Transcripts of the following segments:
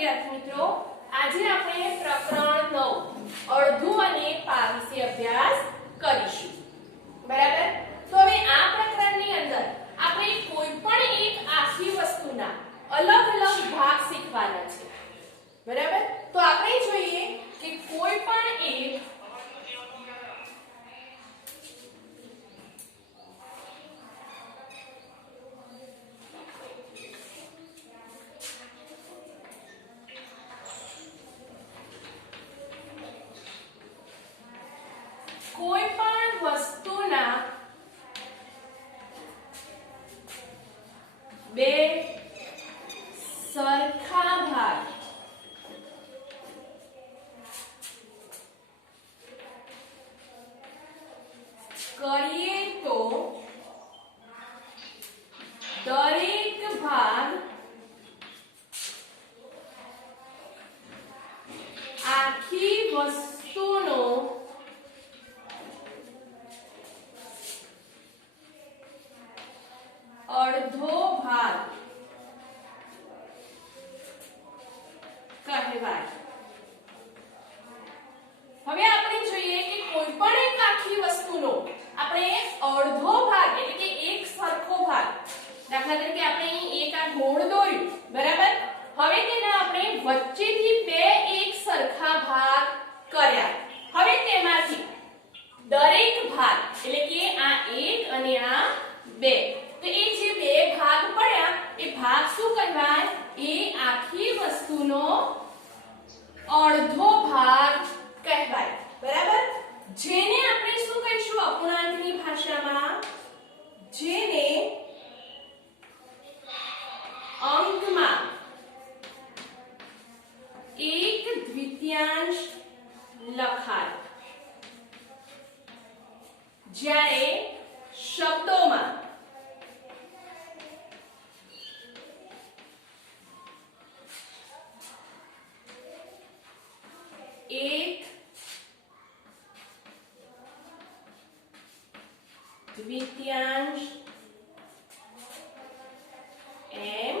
વિદ્યાર્થી મિત્રો, આજે આપણે પ્રકરણ 9 અડધું અને પા વિશે અભ્યાસ કરીશું. બરાબર? તો હવે આ પ્રકરણની અંદર આપણે કોઈ પણ એક આખી વસ્તુના અલગ અલગ ભાગ શીખવાના છે. બરાબર? તો આપણે જોઈએ કે કોઈ પણ એક વસ્તુના બે સરખા ભાગ કરીએ તો દરેક ભાગ આખી વસ્તુનો અડધો ભાગ કહેવાય. હવે આપણે જોઈએ કે કોઈ પણ એક આખી વસ્તુનો આપણે અડધો ભાગ એટલે કે એક સરખો ભાગ, દાખલા તરીકે આપણે અહીં એક આ ગોળ દોર્યું, બરાબર? હવે તેના આપણે વચ્ચેથી બે એક સરખા ભાગ કર્યા. હવે તેમાંથી દરેક ભાગ એટલે કે આ એક અને આ બે, તો એ જે બે ભાગ પડ્યા એ ભાગ શું કહેવાય? એ આખી વસ્તુનો અડધો ભાગ કહેવાય. બરાબર? જેને આપણે શું કહીશું અપૂર્ણાંકની ભાષામાં? જેને અંકમાં એક દ્વિતીયાંશ લખાય, જ્યારે શબ્દોમાં એક દ્વિતીયાંશ એમ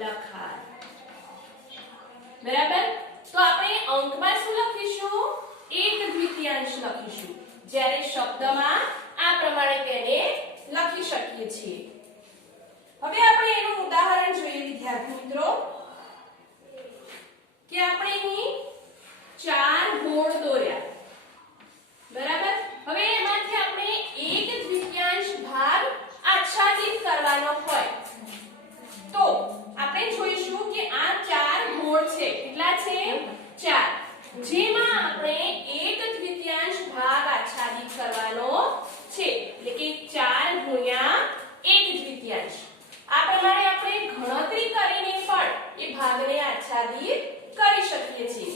લખાય. બરાબર? તો આપણે અંકમાં શું લખીશું? એક દ્વિતીયાંશ લખીશું, જ્યારે શબ્દમાં આ પ્રમાણે તેને લખી શકીએ છીએ. હવે આપણે એનું ઉદાહરણ જોઈએ વિદ્યાર્થી મિત્રો, કે આપણે અહીં 4 ગોળ દોર્યા, બરાબર? હવે એમાંથી આપણે એક દ્વિતીયાંશ ભાગ આચ્છાદિત કરવાનો હોય તો આપણે જોઈશું કે આ 4 ગોળ છે. કેટલા છે? 4. જેમાં આપણે એક દ્વિતીયાંશ ભાગ આચ્છાદિત કરવાનો છે, એટલે કે 4 ગુણ્યા એક દ્વિતીયાંશ. આ પ્રમાણે આપણે ગણતરી કરીને પણ એ ભાગને આચ્છાદિત કરી શકીએ છીએ.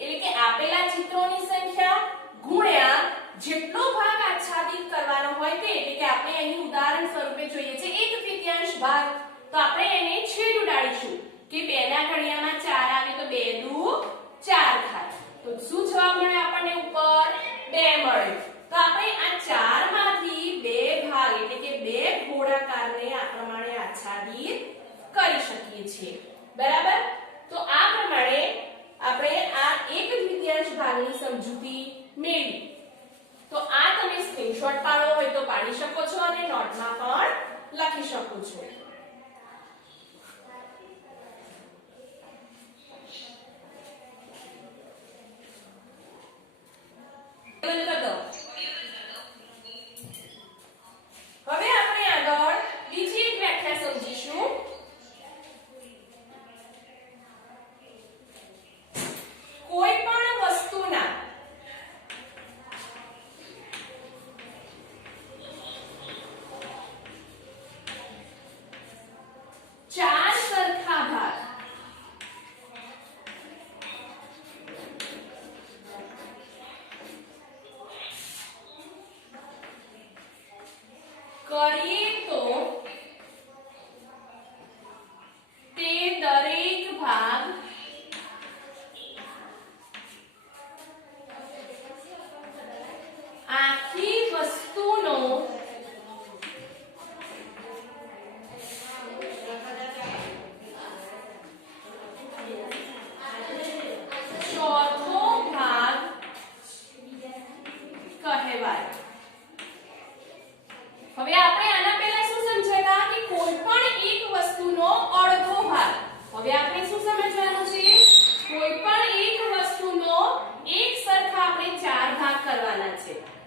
એટલે કે આપેલા ચિત્રોની સંખ્યા ગુણ્યા જેટલો ભાગ આચ્છાદિત કરવાનો હોય તે, એટલે કે આપણે અહીં ઉદાહરણ સ્વરૂપે જોઈએ છે એક દ્વિતીયાંશ ભાગ, તો આપણે એને છેદ ઉડાડીશું કે 2 ના ઘડિયામાં 4 આવે તો 2 દુ 4 થાય. તો શું જવાબ મળે આપણને? ઉપર 2 મળે. તો આપણે આ 4 માંથી 2 ભાગ એટલે કે 2 ગોળાકારને આ પ્રમાણે આચ્છાદિત કરી શકીએ છીએ. બરાબર? તો આ પ્રમાણે આપણે આ એક દ્વિતીયાંશ ભાગની સમજૂતી મેળવી. તો આ તમે સ્ક્રીનશોટ પાડો હોય તો પાડી શકો છો અને નોટમાં પણ લખી શકો છો. હવે આપણે આગળ બીજી એક વ્યાખ્યા સમજીશું. કોઈ પણ વસ્તુના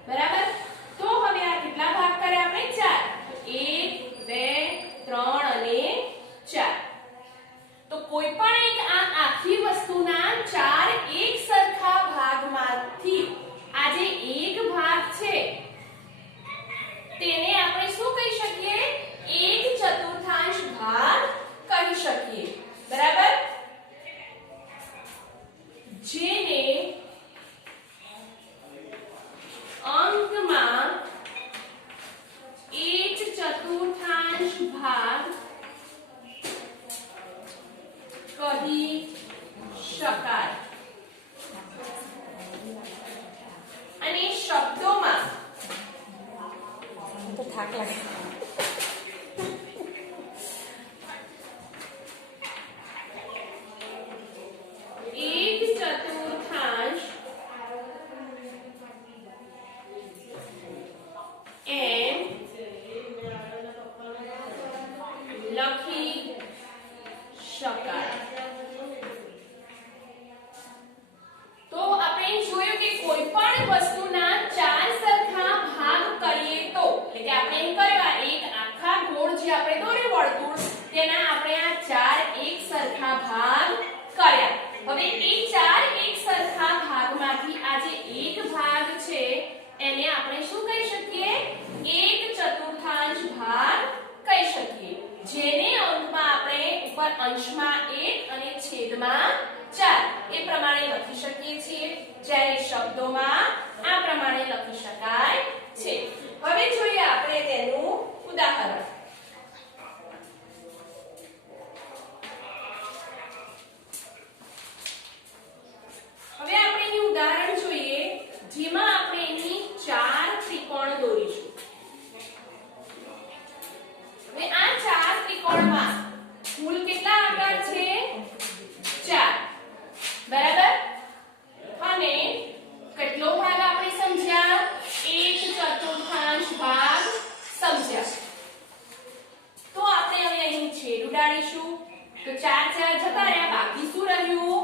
બરાબર. તો હવે આ કેટલા ભાગ કર્યા આપણે? 4. 1 2 3 અને 4. તો કોઈ પણ એક આ આખી વસ્તુના 4 એક સરખા ભાગમાંથી આ જે એક ભાગ છે તેને આપણે શું કહી શકીએ? 1/4 ભાગ કહી શકીએ. બરાબર. જેને અંકમાં 1/4 ભાગ કહી શકાય. અને શબ્દોમાં તો થાક લાગે. એક ચતુર્થાંશ એમ લખી શકાય. તો આપણે જોયું કે કોઈ પણ વસ્તુના 4 સરખા ભાગ કરીએ તો, એટલે કે આપણે એમ કર્યું એક આખા ગોળ જે આપણે દોર્યું વર્તુળ તેના આપણે આ 4 એક સરખા ભાગ કર્યા. હવે એ 4 એક સરખા ભાગમાંથી આ જે એક ભાગ છે એને આપણે શું કહી શકીએ? 1/4 ભાગ કહી શકીએ. જેને અંકમાં આપણે ઉપર અંશમાં 1 અને છેદમાં 4 એ પ્રમાણે લખી શકીએ છીએ. જ્યારે શબ્દોમાં આ પ્રમાણે લખી શકાય છે. હવે જોઈએ આપણે તેનું ઉદાહરણ. હવે આપણે અહીં ઉદાહરણ જોઈએ જેમાં આપણે એની 4 ત્રિકોણ દોરીશું. હવે આ 4 ત્રિકોણમાં કુલ કેટલા આકાર છે? 4. બરાબર. અને કેટલો ભાગ આપણે સમજ્યા? 1/4 ભાગ સમજ્યા. તો આપણે હવે અહીં છેદ ઉડાડીશું. તો 4 4 જતા રહ્યા, બાકી શું રહ્યું?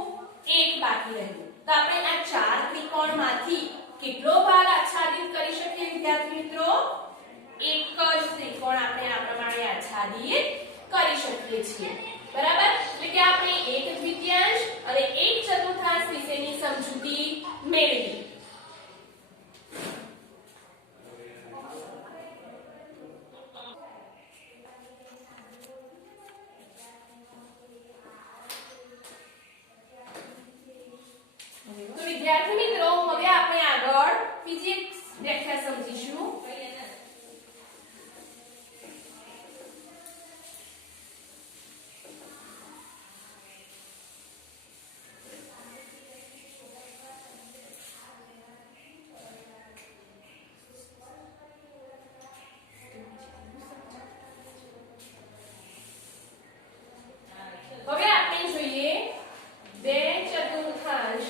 1 બાકી રહ્યું. તો આપણે આ 4 ત્રિકોણમાંથી કેટલો ભાગ આચ્છાદિત કરી શકીએ વિદ્યાર્થી મિત્રો? એક જ ત્રિકોણ આપણે આ પ્રમાણે આચ્છાદિત કરી શકીએ છીએ. બરાબર. એટલે કે આપણે 1/2 અને 1/4 વિશેની સમજૂતી મેળવી. તો વિદ્યાર્થી મિત્રો હવે આપણે આગળ બીજી એક વ્યાખ્યા સમજીશું. હવે આપણે જોઈએ 2/4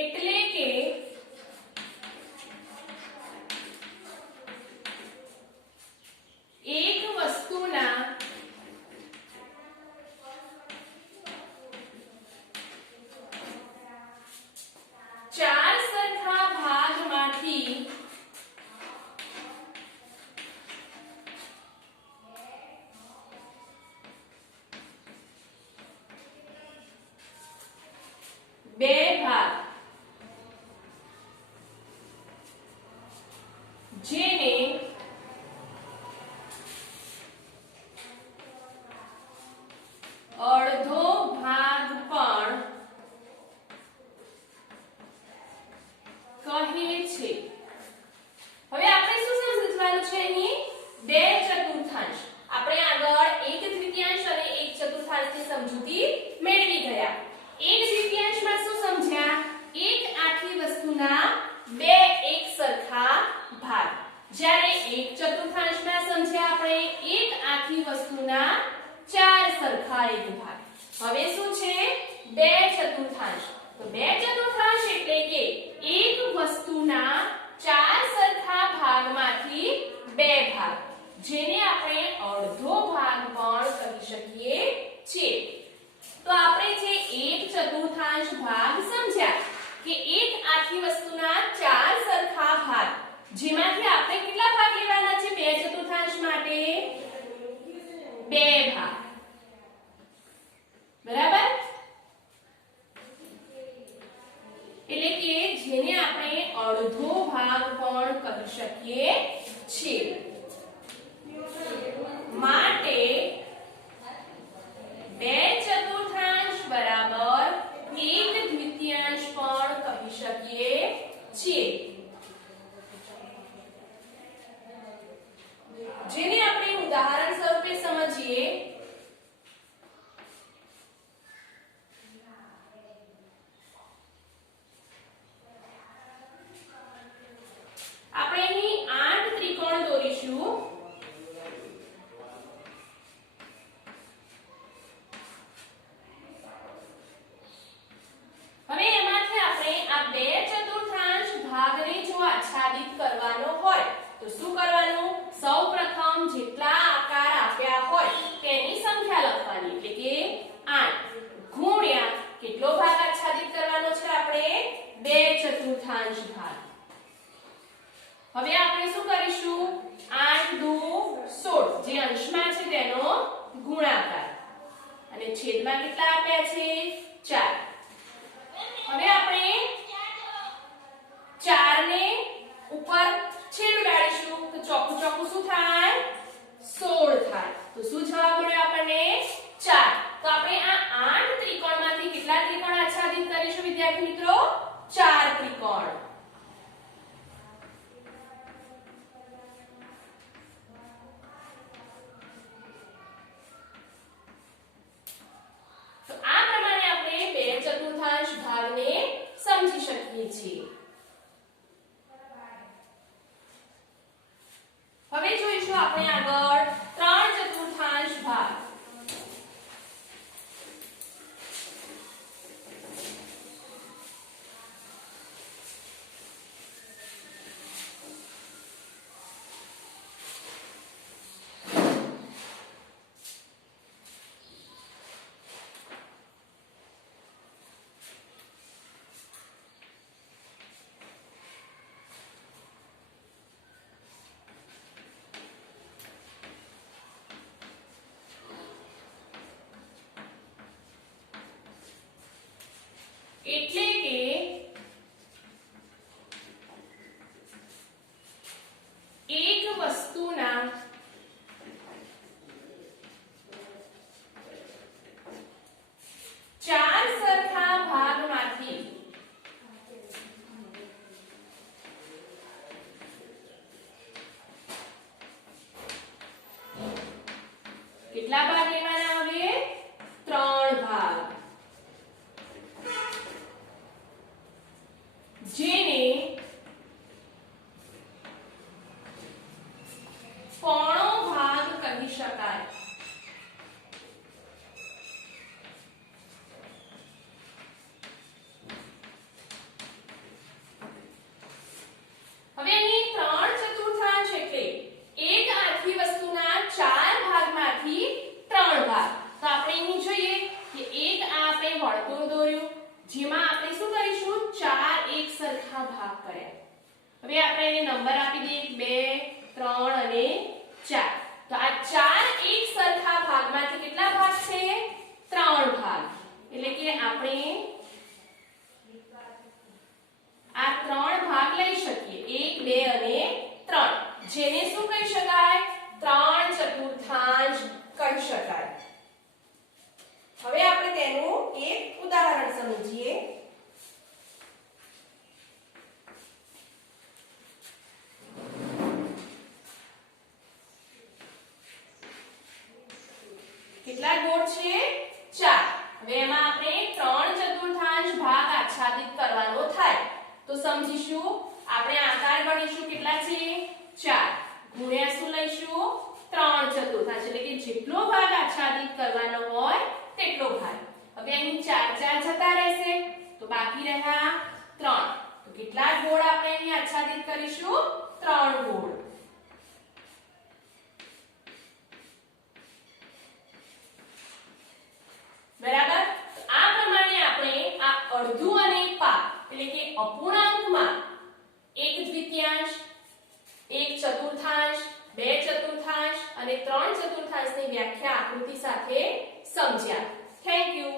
એટલે કે એક વસ્તુના 4 સરખા ભાગમાંથી બે ભાગ જેને અડધો ભાગ પણ કહે છે. હવે આપણે શું સમજવાનું છે અહીં? 2/4. આપણે આગળ 1/3 અને 1/4 ની સમજૂતી મેળવી ગયા. 1/3 માં શું સમજ્યા? એક આખી વસ્તુના બે એક સરખા ભાગ. જ્યારે એક ચતુર્થાંશમાં સમજ્યા આપણે એક આખી વસ્તુના ચાર સરખા એક ભાગ. હવે શું છે? બે ચતુર્થાંશ. તો બે ચતુર્થાંશ એટલે કે એક વસ્તુના ચાર સરખા ભાગમાંથી બે ભાગ, જેને આપણે અડધો ભાગ પણ કહી શકીએ છીએ. તો આપણે જે એક ચતુર્થાંશ ભાગ સમજ્યા કે એક આખી વસ્તુના ચાર સરખા ભાગ, જેમાંથી આપણે કેટલા ભાગ લેવાના છે બે ચતુર્થાંશ માટે? બે ભાગ. બરાબર? એટલે કે જેને આપણે અડધો ભાગ પણ કહી શકીએ છીએ. માટે બે ચતુર્થાંશ બરાબર એક દ્વિતીયાંશ પણ કહી શકીએ છીએ. જેને આપણે ઉદાહરણ સ્વરૂપે સમજીએ. આપણે અહીં 8 ત્રિકોણ દોરીશું. હવે એમાંથી આપણે આ બે ચતુર્થાંશ ભાગને જો આચ્છાદિત કરવાનો હોય તો શું કરવાનું? સૌપ્રથમ જેટલા આકાર આપ્યા હોય તેની સંખ્યા લખવાની, એટલે કે 8 ગુણ્યા કેટલો ભાગ આચ્છાદિત કરવાનો છે આપણે? બે ચતુર્થાંશ ભાગ. હવે આપણે શું કરીશું? 8 દુ 16, જે અંશમાં છે તેનો ગુણાકાર, અને છેદમાં કેટલા આપ્યા છે? 4. હવે આપણે 4 ને ઉપર છેદ ઉડાડીશું તો ચોકું ચોકું શું થાય? 16 થાય. તો શું જવાબ મળ્યો આપણને? 4. તો આપણે આ 8 ત્રિકોણમાંથી કેટલા ત્રિકોણ આચ્છાદિત કરીશું વિદ્યાર્થી મિત્રો? 4 ત્રિકોણ. તો આ પ્રમાણે આપણે બે ચતુર્થાંશ ભાગને સમજી શકીએ છીએ. હવે જોઈશું આપણે આગળ ત્રણ ચતુર્થાંશ ભાગ. એટલે કે એક વસ્તુના ચાર સરખા ભાગમાંથી કેટલા ભાગ લેવાના? હવે 3 ભાગ, જેને પોણો ભાગ કહી શકાય. હવે અહીં 3 ચતુર્થાંશ એટલે એક આખી વસ્તુના 4 ભાગમાંથી 3 ભાગ. તો આપણે અહીં જોઈએ કે એક આ આપણે વર્તુળ દોર્યું, જેમાં આપણે શું કરીશું? 4 એક સરખા ભાગ કર્યા. હવે આપણે એને નંબર આપી દઈએ 2, 3 અને 4. તો આ 4 એક સરખા ભાગમાંથી કેટલા ભાગ છે? 3 ભાગ. એટલે કે આપણે આ 3 ભાગ લઈ શકીએ, 1, 2 અને 3, જેને શું કહી શકાય? 3 ચતુર્થાંશ કહી શકાય. હવે આપણે તેનું એક ઉદાહરણ સમજીએ. કેટલા ગોળ છે? 4. હવે એમાં આપણે 3 ચતુર્થાંશ ભાગ આચ્છાદિત કરવાનો થાય તો સમજીશું આપણે આકાર ગણીશું કેટલા છે 4 ગુણ્યા શું લઈશું 3 ચતુર્થાંશ એટલે કે જેટલો ભાગ આચ્છાદિત કરવાનો હોય તેટલો ભાગ હવે અહીં 4 4 જતા રહેશે તો બાકી રહ્યા 3 તો કેટલા ગોળ આપણે અહીં આચ્છાદિત કરીશું 3 ગોળ બરાબર આ પ્રમાણે આપણે આ અડધું અને પા એટલે કે અપૂર્ણાંકમાં 1/2 1/4 2/4 અને 3/4 ની વ્યાખ્યા આકૃતિ સાથે સમજ્યા થેન્ક યુ